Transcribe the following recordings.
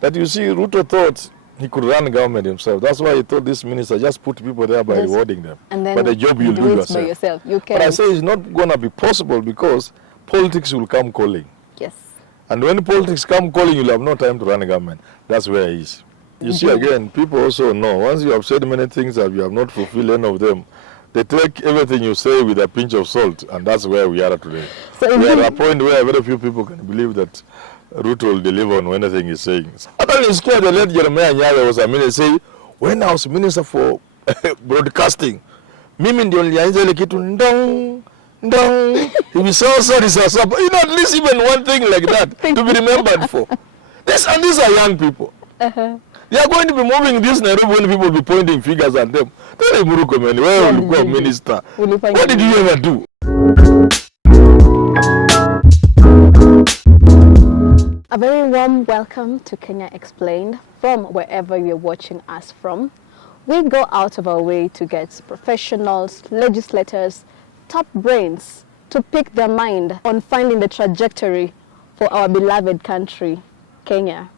That you see, Ruto thought he could run government himself. That's why he told this minister, just put people there by rewarding them. And then but the job you'll do yourself. But I say it's not going to be possible because politics will come calling. Yes. And when politics come calling, you'll have no time to run a government. That's where he is. You see, again, people also know, once you have said many things that you have not fulfilled any of them, they take everything you say with a pinch of salt, and that's where we are today. So we are at a point where very few people can believe that Ruto will deliver on anything he's saying. I don't scared the late Jeremiah Nyaya was a minister say, when I was minister for broadcasting, mimi ndio nilianza ile kitu ndong ndong. He was so sorry, you know, at least even one thing like that to be remembered for. And these are young people. They are going to be moving this Nairobi when people will be pointing fingers at them. Tell him, Murukomeni, where will you go, minister? What did you ever do? A very warm welcome to Kenya Explained from wherever you're watching us from. We go out of our way to get professionals, legislators, top brains to pick their mind on finding the trajectory for our beloved country, Kenya.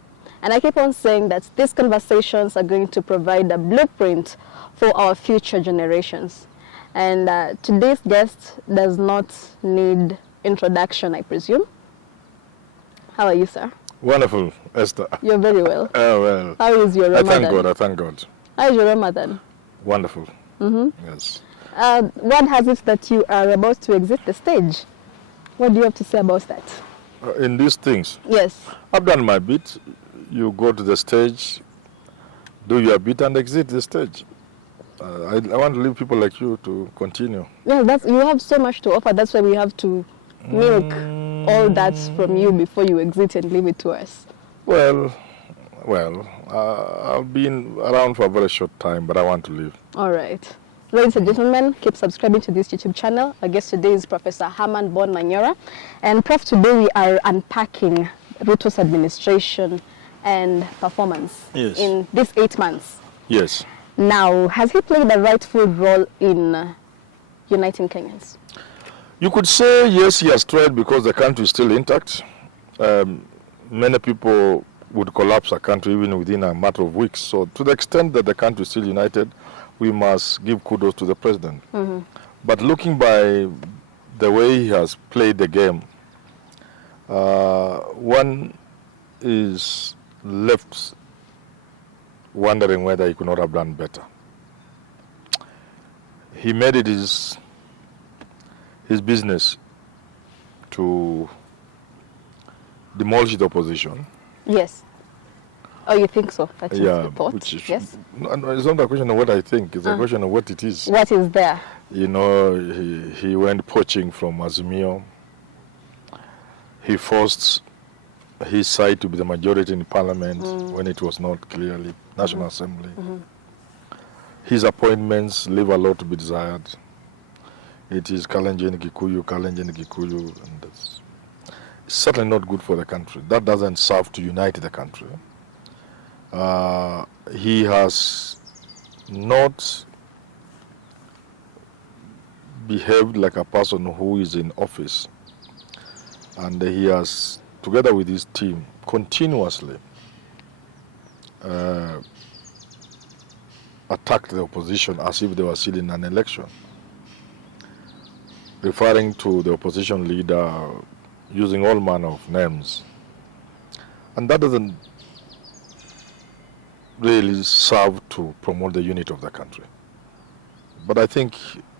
And I keep on saying that these conversations are going to provide a blueprint for our future generations. And today's guest does not need introduction, I presume. How are you, sir? Wonderful, Esther. You're very well. Oh, well. How is your Ramadan? I thank God. How is your Ramadan? Wonderful. Yes. What has it that you are about to exit the stage? What do you have to say about that? In these things? Yes. I've done my bit. You go to the stage, do your bit and exit the stage. I want to leave people like you to continue. Yeah, you have so much to offer. That's why we have to milk all that from you before you exit and leave it to us. Well, I've been around for a very short time, but I want to leave. All right. Ladies and gentlemen, keep subscribing to this YouTube channel. Our guest today is Professor Herman born Manyora. And Prof, today we are unpacking Ruto's administration and performance in these 8 months. Yes. Now, has he played a rightful role in uniting Kenyans? You could say yes, he has tried because the country is still intact. Many people would collapse a country even within a matter of weeks. So to the extent that the country is still united, we must give kudos to the president. But looking by the way he has played the game, one is left wondering whether he could not have done better. He made it his business to demolish the opposition. Yes. Oh, you think so? That is the thought? Yes. No, it's not a question of what I think. It's a question of what it is. What is there? You know, he went poaching from Azimio. He forced his side to be the majority in parliament when it was not clearly National Assembly. His appointments leave a lot to be desired. It is Kalenjin Kikuyu, and it's certainly not good for the country. That doesn't serve to unite the country. He has not behaved like a person who is in office, and he has, together with his team, continuously attacked the opposition as if they were still in an election, referring to the opposition leader using all manner of names. And that doesn't really serve to promote the unity of the country. But I think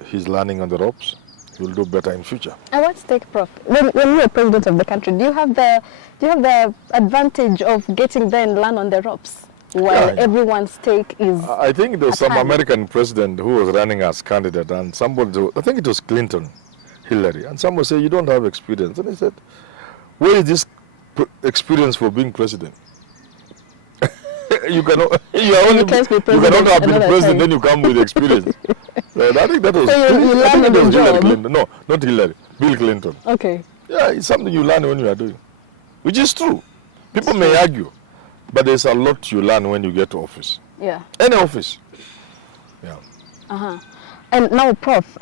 he's learning on the ropes. He will do better in future. At what stake, Prof? When you're president of the country, do you have the advantage of getting there and learn on the ropes while everyone's stake is? I think there was some American president who was running as candidate, and somebody, I think it was Hillary, and someone said, "You don't have experience." And I said, "Where is this experience for being president?" You cannot have been president, then you come with experience. I think that was, Hillary Clinton. No, not Hillary. Bill Clinton. Okay. Yeah, it's something you learn when you are doing, which is true. People may argue, but there's a lot you learn when you get to office. Yeah. Any office. Yeah. And now, Prof,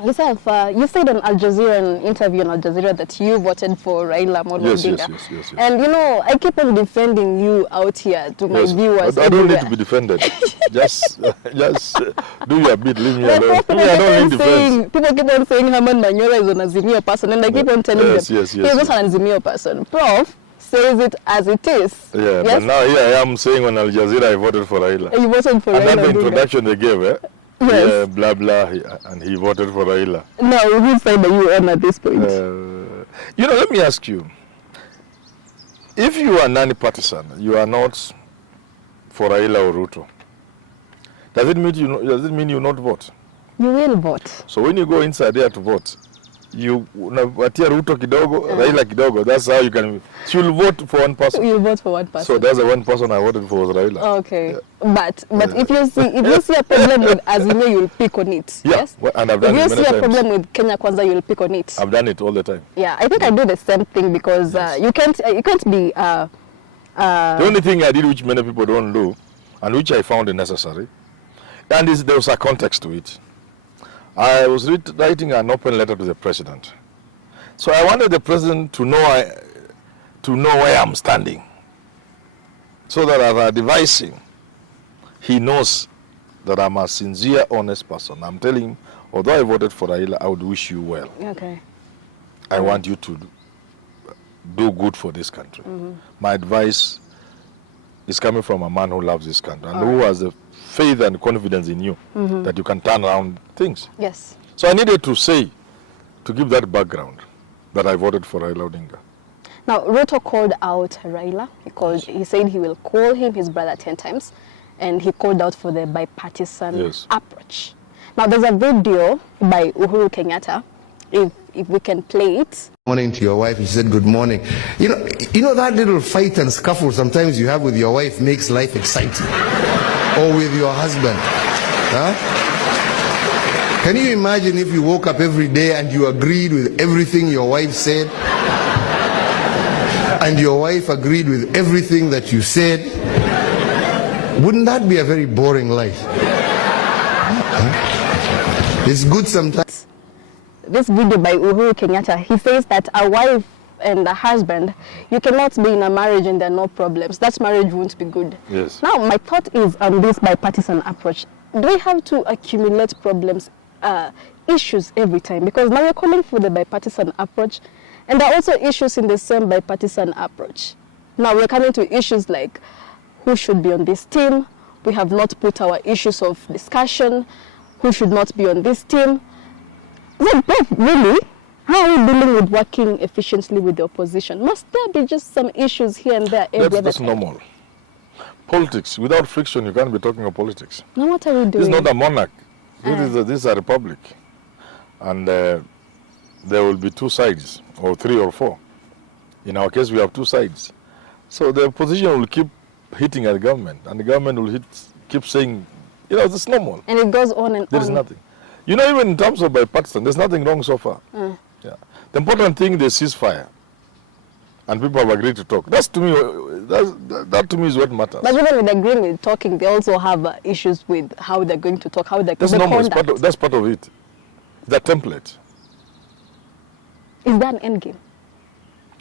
Yourself, you said on Al Jazeera, an interview on Al Jazeera, that you voted for Raila Amolo Odinga. Yes. And you know, I keep on defending you out here to my viewers. I don't need to be defended. just do your bit, leave me alone. I don't need defense. People keep on saying Herman Manyora is an Azimio person, and I keep on telling them he's not an Azimio person. Prof says it as it is. Yeah, but now here I am saying on Al Jazeera I voted for Raila. You voted for Raila. And that's the introduction they gave, eh? Yes. Yeah, blah blah, and he voted for Raila. No, who said that you won at this point? You know, let me ask you. If you are non-partisan, you are not for Raila or Ruto. Does it mean you not vote? You will vote. So when you go inside there to vote, you watia Ruto kidogo, Raila kidogo. That's how you can. So you'll vote for one person. You'll vote for one person. So that's the one person I voted for was Raila. Okay, yeah. But if you see a problem with Azimio, you'll pick on it. Yeah, yes. Well, and I've done it many times. If you see a problem with Kenya Kwanza, you'll pick on it. I've done it all the time. Yeah, I think I do the same thing because you can't be. The only thing I did, which many people don't do, and which I found necessary, and there was a context to it. I was writing an open letter to the president. So I wanted the president to know where I'm standing, so that as I'm advising, he knows that I'm a sincere, honest person. I'm telling him, although I voted for Raila, I would wish you well. Okay. I want you to do good for this country. My advice is coming from a man who loves this country and who has the faith and confidence in you that you can turn around things. Yes. So I needed to give that background that I voted for Raila Odinga. Now, Ruto called out Raila. He said he will call him his brother 10 times, and he called out for the bipartisan approach. Now, there's a video by Uhuru Kenyatta, if we can play it. Morning to your wife, he said good morning. You know that little fight and scuffle sometimes you have with your wife makes life exciting. Or with your husband. Huh? Can you imagine if you woke up every day and you agreed with everything your wife said? And your wife agreed with everything that you said? Wouldn't that be a very boring life? Huh? It's good sometimes. This video by Uhuru Kenyatta, he says that a wife and a husband, you cannot be in a marriage and there are no problems. That marriage won't be good. Yes. Now, my thought is on this bipartisan approach. Do we have to accumulate problems, issues every time? Because now you're calling for the bipartisan approach, and there are also issues in the same bipartisan approach. Now we're coming to issues like who should be on this team. We have not put our issues of discussion. Who should not be on this team? Really? How are we dealing with working efficiently with the opposition? Must there be just some issues here and there? That's normal. Politics, without friction, you can't be talking of politics. Now what are we doing? This is not a monarch. This is a republic. And there will be two sides, or three or four. In our case, we have two sides. So the opposition will keep hitting at the government, and the government will keep saying, it's normal. And it goes on and on. There's nothing. Even in terms of bipartisan, there's nothing wrong so far. Yeah. The important thing, they ceasefire. And people have agreed to talk. That to me is what matters. But even with agreeing with talking, they also have issues with how they're going to talk, how they're going to conduct. That's part of it. The template. Is that an end game?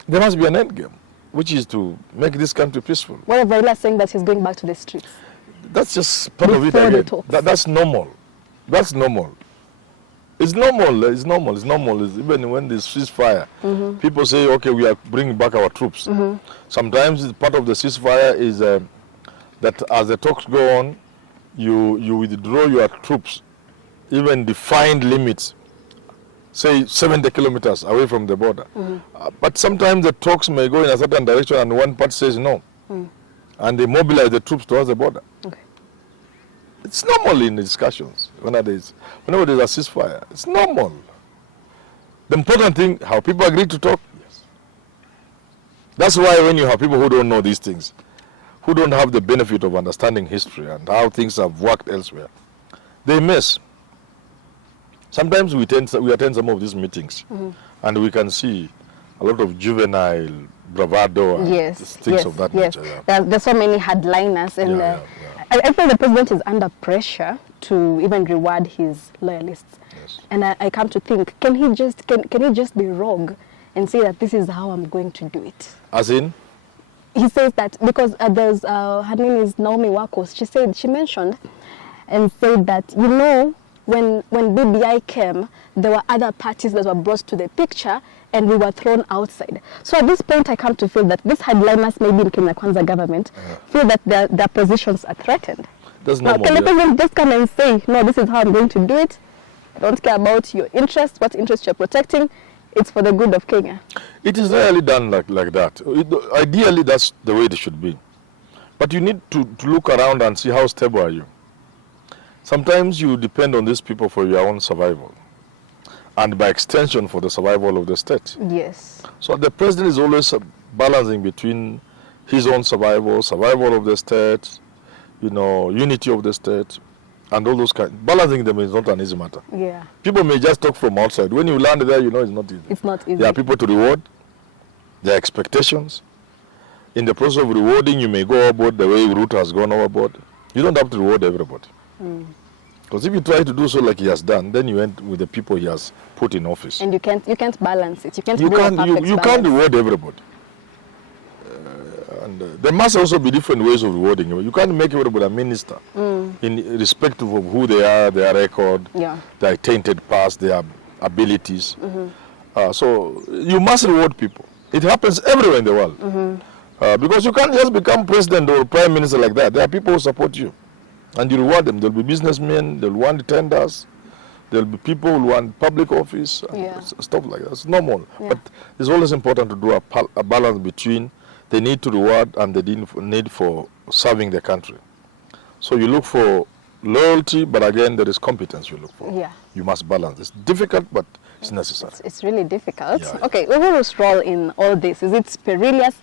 There must be an end game, which is to make this country peaceful. What if Raila saying that he's going back to the streets? That's just part of it again. That's normal. That's normal. It's normal. Even when there's ceasefire, people say, okay, we are bringing back our troops. Sometimes part of the ceasefire is that as the talks go on, you withdraw your troops, even defined limits, say 70 kilometers away from the border. But sometimes the talks may go in a certain direction and one part says no. And they mobilize the troops towards the border. Okay. It's normal in the discussions whenever there's a ceasefire. It's normal. The important thing, how people agree to talk. Yes. That's why when you have people who don't know these things, who don't have the benefit of understanding history and how things have worked elsewhere, they miss. Sometimes we attend some of these meetings and we can see a lot of juvenile bravado and things of that nature. Yeah. There's so many headliners and I feel the president is under pressure to even reward his loyalists. Yes. And I come to think, can he just be wrong and say that this is how I'm going to do it? As in? He says that because there's her name is Naomi Wakos. She mentioned and said that, you know, when BBI came, there were other parties that were brought to the picture and we were thrown outside. So at this point, I come to feel that these headliners, maybe in Kenya Kwanza government, feel that their positions are threatened. That's now, normal. can the president just come and say, no, this is how I'm going to do it? I don't care about your interests, what interests you're protecting. It's for the good of Kenya. It is rarely done like that. Ideally, that's the way it should be. But you need to look around and see how stable are you. Sometimes you depend on these people for your own survival, and by extension for the survival of the state. Yes. So the president is always balancing between his own survival of the state, you know, unity of the state, and all those kinds. Balancing them is not an easy matter. Yeah. People may just talk from outside. When you land there, you know it's not easy. It's not easy. There are people to reward, there are expectations. In the process of rewarding, you may go overboard the way Ruto has gone overboard. You don't have to reward everybody. Because if you try to do so like he has done, then you end with the people he has put in office. And you can't balance it. You can't reward everybody. There must also be different ways of rewarding. You can't make everybody a minister in respect of who they are, their record, their tainted past, their abilities. So you must reward people. It happens everywhere in the world. Because you can't just become president or prime minister like that. There are people who support you. And you reward them. There'll be businessmen, they'll want tenders, there'll be people who want public office, stuff like that. It's normal. But it's always important to do a balance between the need to reward and the need for serving the country. So you look for loyalty, but again, there is competence you look for. Yeah. You must balance. It's difficult, but it's necessary. It's really difficult. Yeah. Okay, Uhuru's role in all this, is it perilous?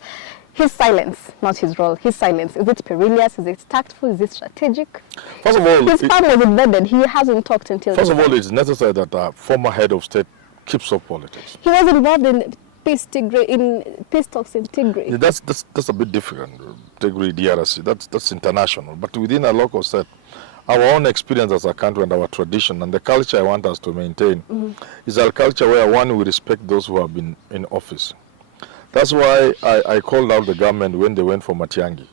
His silence, not his role, his silence, is it perilous? Is it tactful? Is it strategic? First of all, his farm was invaded. He hasn't talked until first of all, it's necessary that a former head of state keeps up politics. He was involved in peace talks in Tigray. Yeah, that's a bit different. Tigray, DRC, that's international. But within a local state, our own experience as a country and our tradition and the culture I want us to maintain is a culture where one will respect those who have been in office. That's why I called out the government when they went for Matiangi.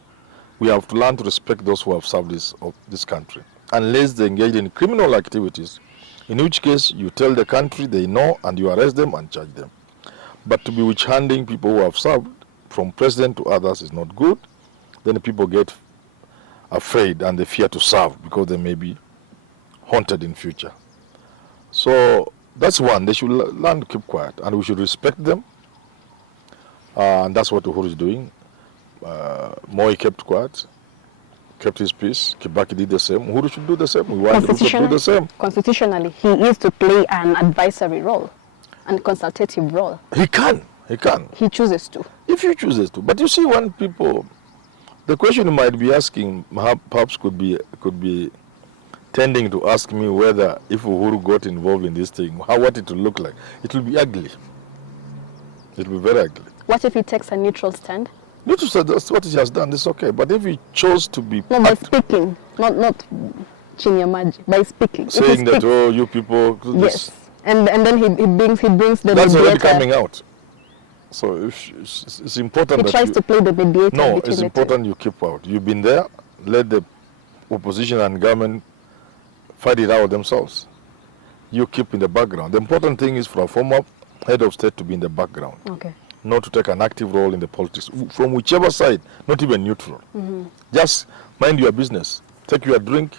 We have to learn to respect those who have served this country, unless they engage in criminal activities, in which case you tell the country they know and you arrest them and charge them. But to be witch-handing people who have served, from president to others, is not good. Then the people get afraid and they fear to serve because they may be haunted in future. So that's one. They should learn to keep quiet, and we should respect them. And that's what Uhuru is doing. Moi kept quiet, kept his peace. Kibaki did the same. Uhuru should do the same. We want Ruto to do the same. Constitutionally, he is to play an advisory role and consultative role. He can. He chooses to. If he chooses to. But you see, when people, the question you might be asking, perhaps could be tending to ask me whether if Uhuru got involved in this thing, what it will look like. It will be ugly. It will be very ugly. What if he takes a neutral stand? Neutral stand, that's what he has done. It's okay. But if he chose to be... No, by speaking. Not Chinyamaji. By speaking. Saying that, oh, you people... Yes. And then he brings the that's mediator. already coming out. So it's important that he tries to play the mediator. No, it's important you keep out. You've been there. Let the opposition and government fight it out themselves. You keep in the background. The important thing is for a former head of state to be in the background. Okay. Not to take an active role in the politics, from whichever side, not even neutral. Just mind your business. Take your drink,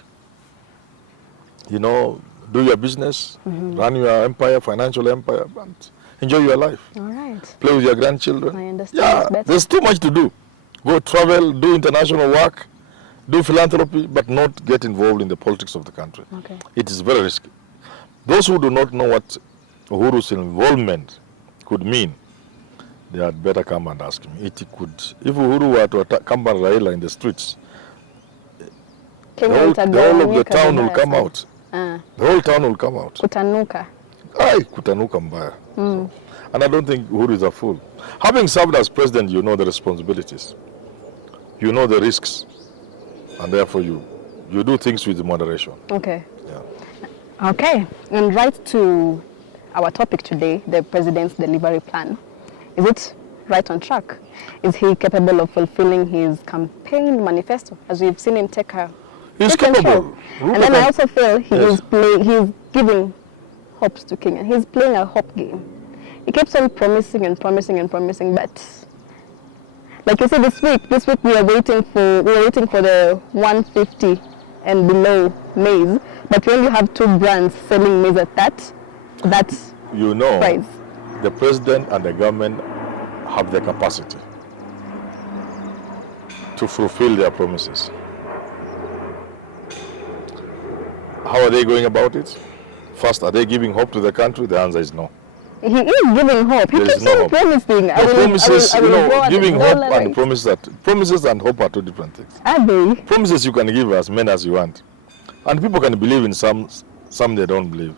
you know, do your business, run your empire, financial empire, and enjoy your life. All right. Play with your grandchildren. I understand. Yeah, there's too much to do. Go travel, do international work, do philanthropy, but not get involved in the politics of the country. Okay. It is very risky. Those who do not know what Uhuru's involvement could mean, they had better come and ask me. It could, if Uhuru were to attack Raila in the streets, the whole of the town will come out. The whole town will come out. Kutanuka. Aye, kutanuka mbaya. And I don't think Uhuru is a fool. Having served as president, you know the responsibilities. You know the risks. and therefore you do things with moderation. Okay. Yeah. Okay, and right to our topic today, the president's delivery plan. Is it right on track? Is he capable of fulfilling his campaign manifesto, as we've seen him take a He's control? capable. And then I also feel Yes. he's giving hopes to Kenya. He's playing a hope game. He keeps on promising and promising and promising, but like you said, this week we are waiting for the 150 and below maize, but we only have 2 brands selling maize at that You know, price. the president and the government have the capacity to fulfill their promises. How are they going about it? First, are they giving hope to the country? The answer is no. He is giving hope. He There is keeps no on hope. promising. The promises, I will go at giving the hope dollar and rate. promises and hope are 2 different things. Are they? Promises you can give as many as you want, and people can believe in some they don't believe.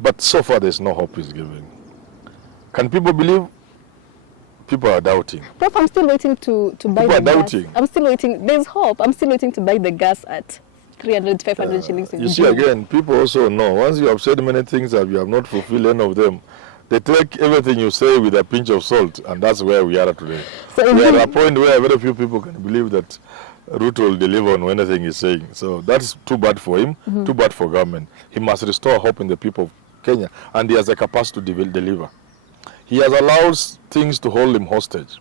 But so far, there's no hope he's giving. Can people believe? People are doubting. Prof, I'm still waiting to buy People the are gas. doubting. I'm still waiting. There's hope. I'm still waiting to buy the gas at 300, 500 shillings. You see, again, people also know, once you have said many things and you have not fulfilled any of them, they take everything you say with a pinch of salt, and that's where we are today. So We are at a point where very few people can believe that Ruto will deliver on anything he's saying. So that's too bad for him, too bad for government. He must restore hope in the people of Kenya, and he has the capacity to deliver. He has allowed things to hold him hostage,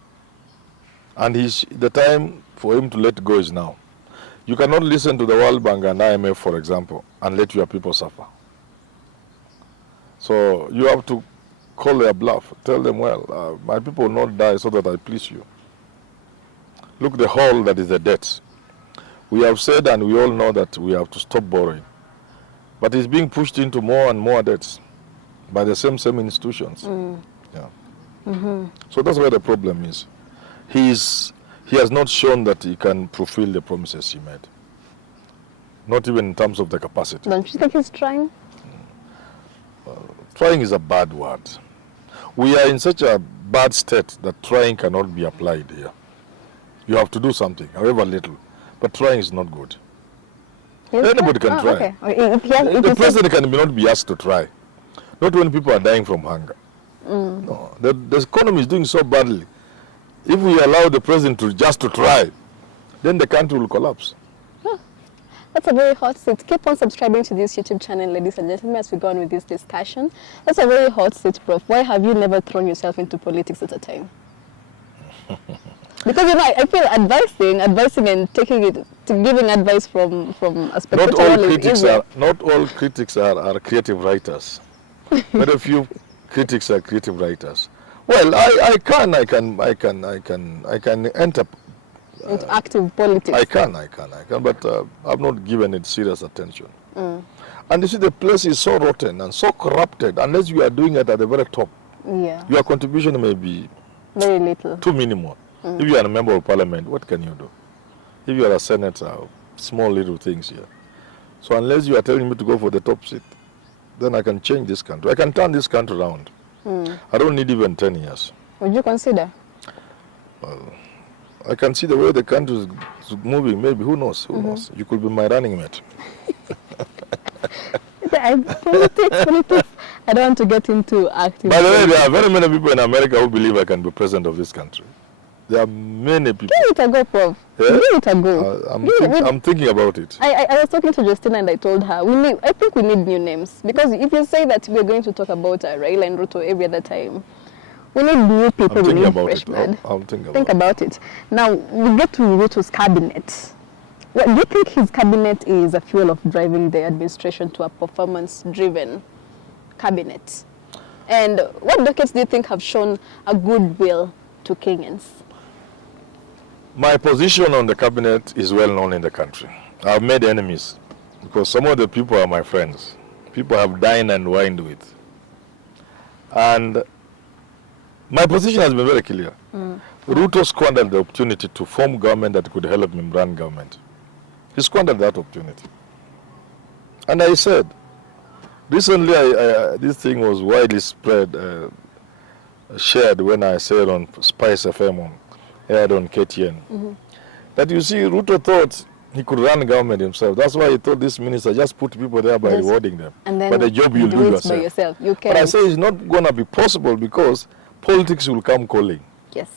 and the time for him to let go is now. You cannot listen to the World Bank and IMF, for example, and let your people suffer. So you have to call their bluff. Tell them, well, my people will not die so that I please you. Look, the hole that is the debt. We have said, and we all know, that we have to stop borrowing. But it's being pushed into more and more debts by the same institutions. Yeah. So that's where the problem is. He has not shown that he can fulfill the promises he made. Not even in terms of the capacity. Don't you think he's trying? Trying is a bad word. We are in such a bad state that trying cannot be applied here. You have to do something, however little. But trying is not good. Anybody can try. Okay. The president cannot be asked to try. Not when people are dying from hunger. No, the economy is doing so badly. If we allow the president to try, then the country will collapse. That's a very hot seat. Keep on subscribing to this YouTube channel, ladies and gentlemen, as we go on with this discussion. That's a very hot seat, Prof. Why have you never thrown yourself into politics at a time? Because, I feel advising and taking it, to giving advice from a spectator is easier. Not all critics are creative writers. Very few critics are creative writers. Well, I can enter into active politics. I can, but I've not given it serious attention. And you see, the place is so rotten and so corrupted. Unless you are doing it at the very top, your contribution may be very little, too minimal. If you are a member of parliament, what can you do? If you are a senator, small little things here. So unless you are telling me to go for the top seat, then I can change this country. I can turn this country around. I don't need even 10 years. Would you consider? Well, I can see the way the country is moving. Maybe, who knows? Who knows? You could be my running mate. Politics. I don't want to get into active. By the way, there are very many people in America who believe I can be president of this country. There are many people. Give it a go, Prof. Yeah? Give it a go. I'm thinking about it. I was talking to Justina and I told her, I think we need new names. Because if you say that we're going to talk about Raila and Ruto every other time, we need new people, we need fresh blood. I'll think about it. Now, we get to Ruto's cabinet. Well, do you think his cabinet is a fuel of driving the administration to a performance-driven cabinet? And what dockets do you think have shown a goodwill to Kenyans? My position on the cabinet is well known in the country. I've made enemies because some of the people are my friends. People I've dined and wined with. And my position has been very clear. Ruto squandered the opportunity to form government that could help him run government. He squandered that opportunity. And I said, recently this thing was widely shared when I said on Spice FM, aired on KTN, that you see, Ruto thought He could run government himself. That's why he told this minister, just put people there by rewarding them. And then but the job you do yourself. By yourself. You can. But I say it's not going to be possible because politics will come calling. Yes.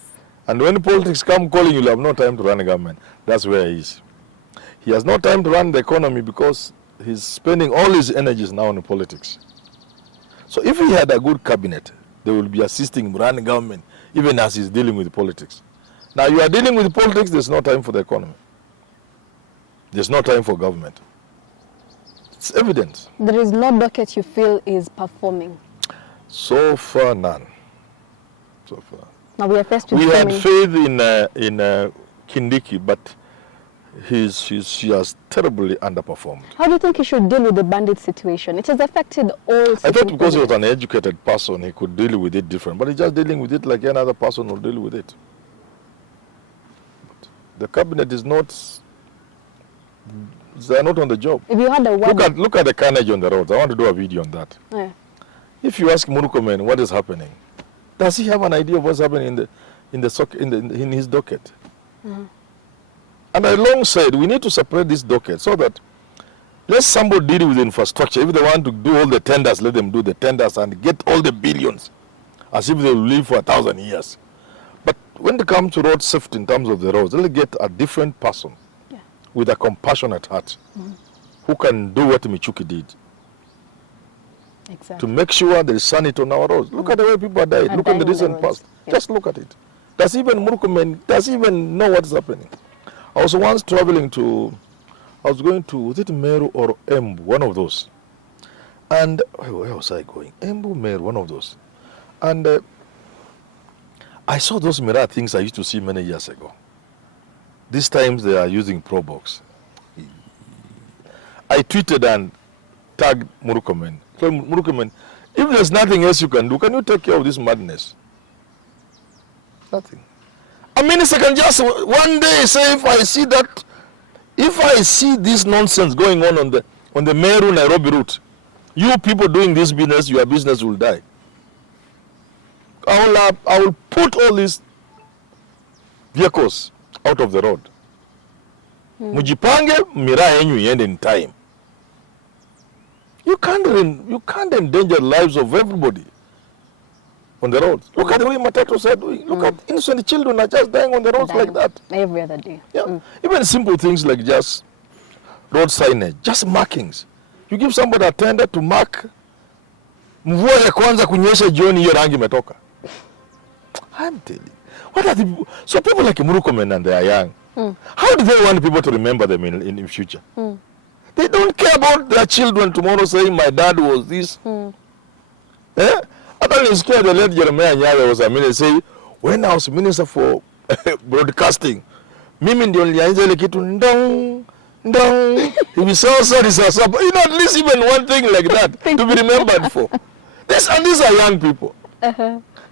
And when politics come calling, you'll have no time to run a government. That's where he is. He has no time to run the economy because he's spending all his energies now on politics. So if he had a good cabinet, they will be assisting him run government, even as he's dealing with politics. Now you are dealing with politics, there's no time for the economy. There's no time for government. It's evident. There is no docket you feel is performing? So far, none. So far. Now we are faced with... We had faith in Kindiki, but she has terribly underperformed. How do you think he should deal with the bandit situation? It has affected all... I thought because he was an educated person, he could deal with it different. But he's just dealing with it like any other person will deal with it. But the cabinet is not... They're not on the job. If you had a word... Look at the carnage on the roads. I want to do a video on that. Yeah. If you ask Murukomen what is happening, does he have an idea of what's happening in his docket? Mm-hmm. And I long said we need to separate this docket so that let somebody deal with infrastructure. If they want to do all the tenders, let them do the tenders and get all the billions as if they will live for 1,000 years. But when it comes to road safety in terms of the roads, let's get a different person with a compassionate heart who can do what Michuki did. Exactly. To make sure there is sanity on our roads. Look at the way people are dying. Look at the recent past. Yeah. Just look at it. Does even know what's happening? I was once traveling to, was it Meru or Embu, one of those. And where was I going? Embu, Meru, one of those. And I saw those mirror things I used to see many years ago. These times they are using Pro Box. I tweeted and tagged Murukomen. So Murukomen, if there's nothing else you can do, can you take care of this madness? Nothing. A minister can just one day say, if I see this nonsense going on the Meru Nairobi route, you people doing this business, your business will die. I will put all these vehicles out of the road. Mujipange mira yenyu iende in time. You can't endanger the lives of everybody on the roads. Look at the way Matatos are doing. Look at innocent children are just dying on the roads like that. Every other day. Yeah. Even simple things like just road signage, just markings. You give somebody a tender to mark mvua ya kwanza kunyesha jioni hiyo rangi imetoka. I'm telling you. What are the people? So people like Murukomen and they are young. How do they want people to remember them in future? They don't care about their children tomorrow saying my dad was this. Eh? I don't scared the late Jeremiah Nyawe was a minister say, when I was minister for broadcasting, mimi ndio nilianza ile kitu ndong. He was so sorry. You know, at least even one thing like that to be remembered for. These are young people.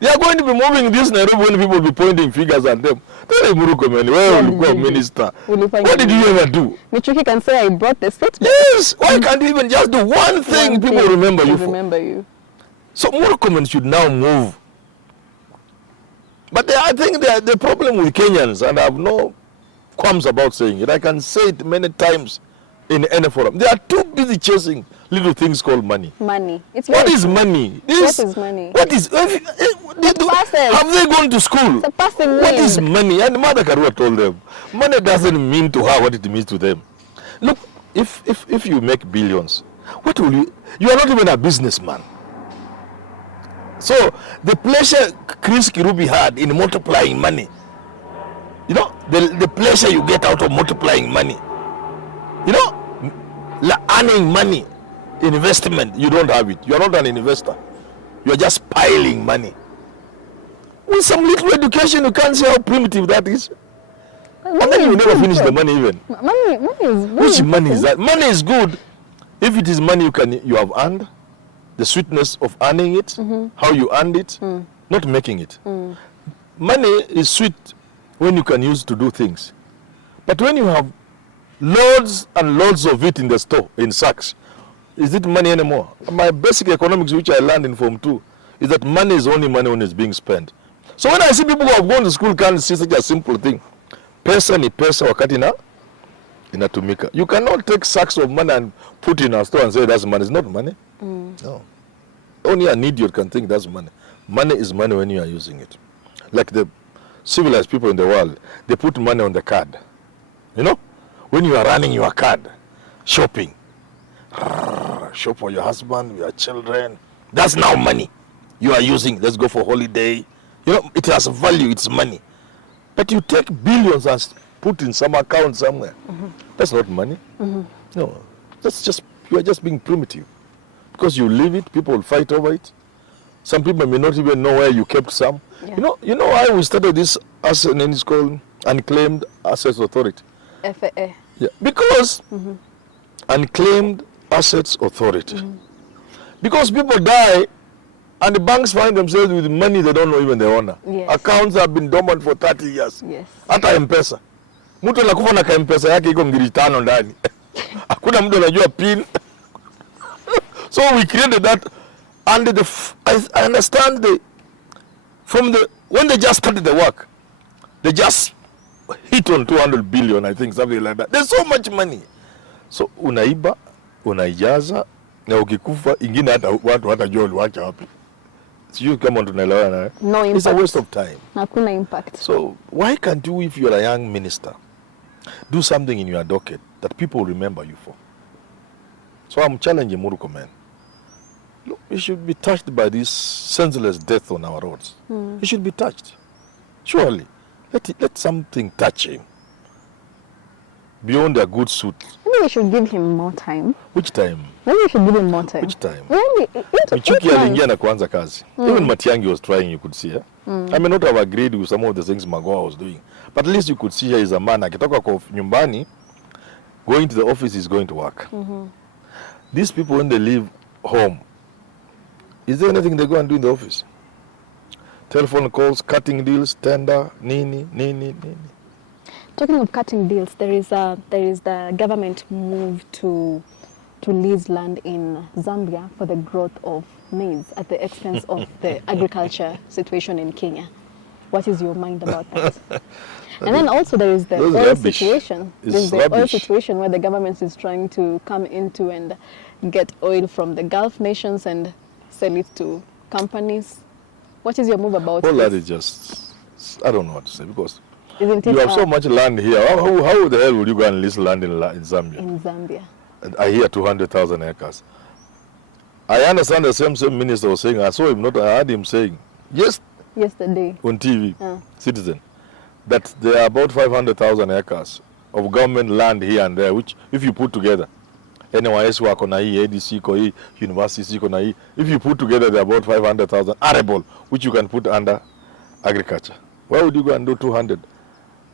They are going to be moving this Nairobi when people will be pointing fingers at them. Tell me, Murukomen, where will you go, minister? What did you ever do? Michuki can say, I brought the state. Yes. Why can't you even just do one thing people remember you for? So Murukomen should now move. But I think the problem with Kenyans, and I have no qualms about saying it, I can say it many times in any forum. They are too busy chasing little things called money. Money. What is money? What is money? What is... have they gone to school? What is money? And Mother Karua told them, money doesn't mean to her what it means to them. Look, if you make billions, what will you... You are not even a businessman. So, the pleasure Chris Kirubi had in multiplying money, you know, the pleasure you get out of multiplying money, you know, earning money, investment, you don't have it. You are not an investor. You are just piling money. With some little education, you can't see how primitive that is. And then you never finish the money even. Money is Which money is that? Money is good. If it is money you have earned, the sweetness of earning it, how you earned it, not making it. Money is sweet when you can use to do things. But when you have loads and loads of it in the store, in sacks, is it money anymore? My basic economics, which I learned in Form 2, is that money is only money when it's being spent. So when I see people who have gone to school can't see such a simple thing. Pesa ni pesa wakati inatumika. You cannot take sacks of money and put in a store and say that's money. It's not money. No. Only an idiot can think that's money. Money is money when you are using it. Like the civilized people in the world, they put money on the card. You know? When you are running your card, shopping. Shop for your husband, your children. That's now money. You are using, let's go for holiday. You know, it has value, it's money. But you take billions and put in some account somewhere. That's not money. No, that's just, you are just being primitive. Because you leave it, people will fight over it. Some people may not even know where you kept some. Yeah. You know why we started this asset, and it's called Unclaimed Assets Authority. FAA. Yeah, because Unclaimed Assets Authority. Because people die and the banks find themselves with money they don't know even the owner. Yes. Accounts have been dormant for 30 years. Yes. Hata M-Pesa. Mtu anakufa na M-Pesa yake iko ngiri 5 ndani. Hakuna mtu anajua pin. So we created that, and I understand when they just started the work, they just hit on 200 billion, I think, something like that. There's so much money. So unaiba, unaijaza, na ukikufa ingine hata watu hatajua uliwacha wapi. Sijui kama tunaelewana. No impact. It's a waste of time. Hakuna impact. So why can't you, if you're a young minister, do something in your docket that people remember you for? So I'm challenging Uhuru man. Look, he should be touched by this senseless death on our roads. He should be touched. Surely. Let something touch him. Beyond a good suit. Maybe we should give him more time. Which time? Maybe we should give him more time. Which time? Maybe Michuki aliingia na kuanza kazi. Even Matiangi was trying, you could see her. I may not have agreed with some of the things Makwiny was doing, but at least you could see her as a man. Akitoka kwa nyumbani, going to the office is going to work. These people, when they leave home, is there anything they go and do in the office? Telephone calls, cutting deals, tender, nini. Talking of cutting deals, there is the government move to lease land in Zambia for the growth of maize at the expense of the agriculture situation in Kenya. What is your mind about that? And then also there is the oil situation. There's the oil situation where the government is trying to come into and get oil from the Gulf nations and sell it to companies. What is your move about All this? that is just, I don't know what to say, because Isn't it you have so much land here. How the hell would you go and lease land in Zambia? in Zambia? And I hear 200,000 acres. I understand the same minister was saying, I saw him, I heard him saying, Yesterday. on TV, Citizen, that there are about 500,000 acres of government land here and there, which if you put together, NYS wako na hii, ADC ko hii, universities ko na hii, if you put together, there are about 500,000 arable, which you can put under agriculture. Why would you go and do 200?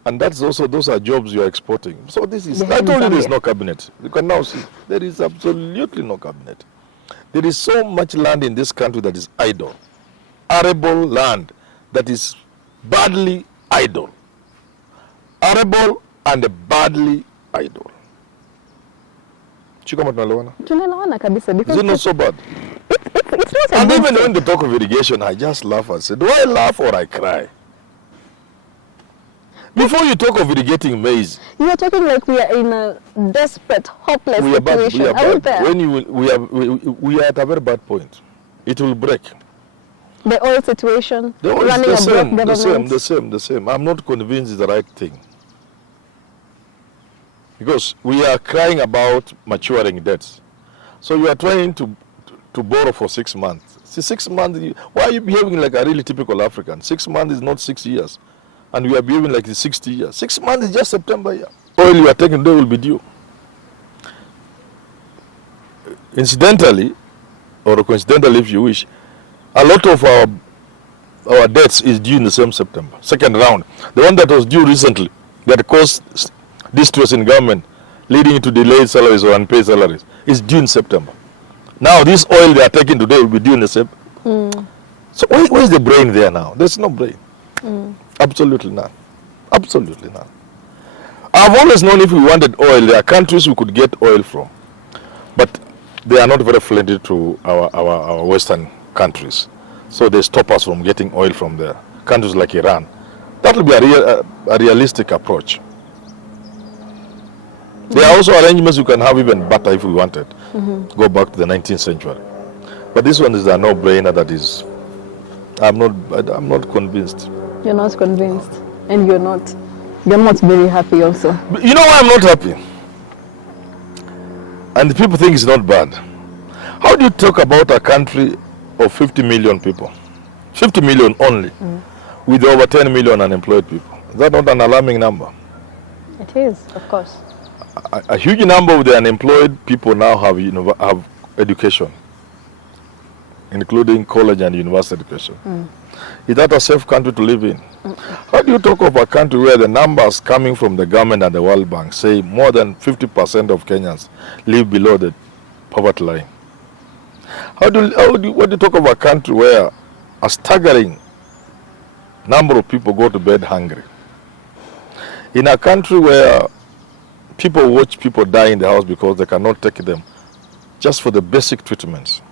And that's also, those are jobs you are exporting. So this is, I told you there is no cabinet. You can now see, there is absolutely no cabinet. There is so much land in this country that is idle. Arable land that is badly idle. Arable and badly idle. Chikama tunalewana? Tunaelewana kabisa. Is it not so bad? It's not a And big even thing. when they talk of irrigation, I just laugh and say, do I laugh or I cry? Before you talk of irrigating maize, You are talking like we are in a desperate, hopeless we are bad. situation. We are Are we bad. there? When we are at a very bad point. It will break. The oil situation, The oil running is a broke government. the same. I'm not convinced it's the right thing. Because we are crying about maturing debts. So you are trying to borrow for 6 months. See, 6 months, why are you behaving like a really typical African? 6 months is not 6 years. And we are behaving like it's 60 years. 6 months is just September here. Oil you are taking today will be due. Incidentally, or coincidentally if you wish, a lot of our debts is due in the same September. Second round. The one that was due recently, that caused distress in government, leading to delayed salaries or unpaid salaries, is due in September. Now this oil they are taking today will be due in the September. So where is the brain there now? There's no brain. Absolutely none. Absolutely none. I've always known if we wanted oil, there are countries we could get oil from. But they are not very friendly to our Western countries. So they stop us from getting oil from there. Countries like Iran. That will be a realistic approach. There are also arrangements you can have even better if we wanted. Go back to the 19th century. But this one is a no-brainer that is, I'm not convinced. You're not convinced, and you're not very happy also. But you know why I'm not happy? And people think it's not bad. How do you talk about a country of 50 million people? 50 million only, with over 10 million unemployed people. Is that not an alarming number? It is, of course. A huge number of the unemployed people now have education, including college and university education. Is that a safe country to live in? How do you talk of a country where the numbers coming from the government and the World Bank say more than 50% of Kenyans live below the poverty line? What do you talk of a country where a staggering number of people go to bed hungry? In a country where people watch people die in the house because they cannot take them just for the basic treatments.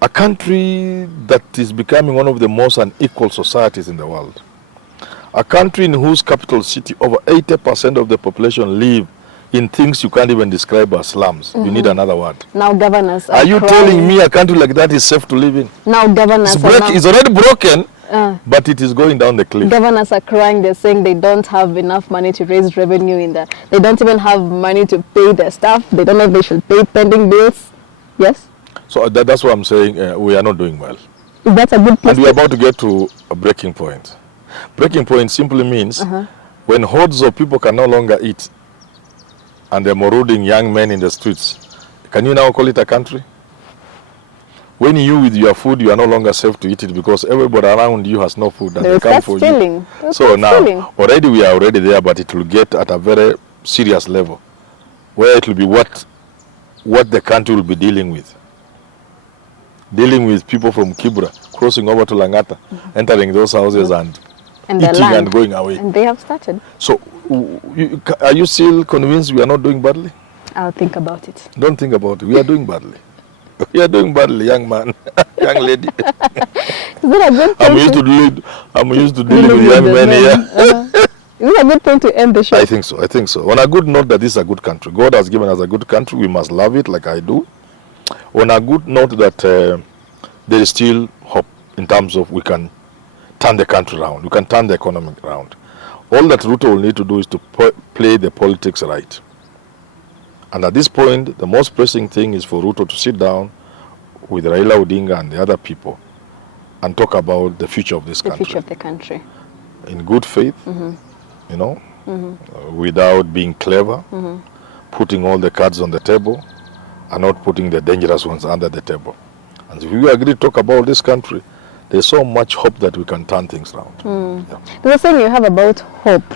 A country that is becoming one of the most unequal societies in the world. A country in whose capital city over 80% of the population live in things you can't even describe as slums. You need another word. Now governors are you telling me a country like that is safe to live in? Now governors it's already broken, but it is going down the cliff. Governors are crying. They're saying they don't have enough money to raise revenue in there. They don't even have money to pay their staff. They don't know if they should pay pending bills. Yes? So that's what I'm saying. We are not doing well. That's a good place. And we're about to get to a breaking point. Breaking point simply means when hordes of people can no longer eat and they're marauding young men in the streets, can you now call it a country? When you with your food, you are no longer safe to eat it because everybody around you has no food and they come for you. So now, already we are already there, but it will get at a very serious level where it will be what the country will be dealing with. Dealing with people from Kibra, crossing over to Langata, entering those houses and eating and going away. And they have started. So, are you still convinced we are not doing badly? I'll think about it. Don't think about it. We are doing badly. We are doing badly, young man, young lady. Is it a good thing? I'm used to dealing with young men here. Is it a good thing to end the show? I think so. I think so. On a good note that this is a good country. God has given us a good country. We must love it like I do. On a good note that there is still hope in terms of we can turn the country around. We can turn the economy around. All that Ruto will need to do is to play the politics right. And at this point, the most pressing thing is for Ruto to sit down with Raila Odinga and the other people and talk about the future of this country. The future of the country. In good faith, you know, without being clever, putting all the cards on the table and not putting the dangerous ones under the table. And if we agree to talk about this country, there's so much hope that we can turn things around. Yeah. There's a thing you have about hope.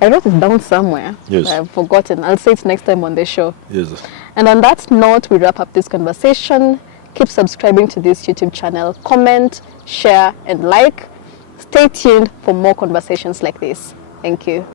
I wrote it down somewhere. Yes. I've forgotten. I'll say it next time on the show. Yes. And on that note, we wrap up this conversation. Keep subscribing to this YouTube channel. Comment, share, and like. Stay tuned for more conversations like this. Thank you.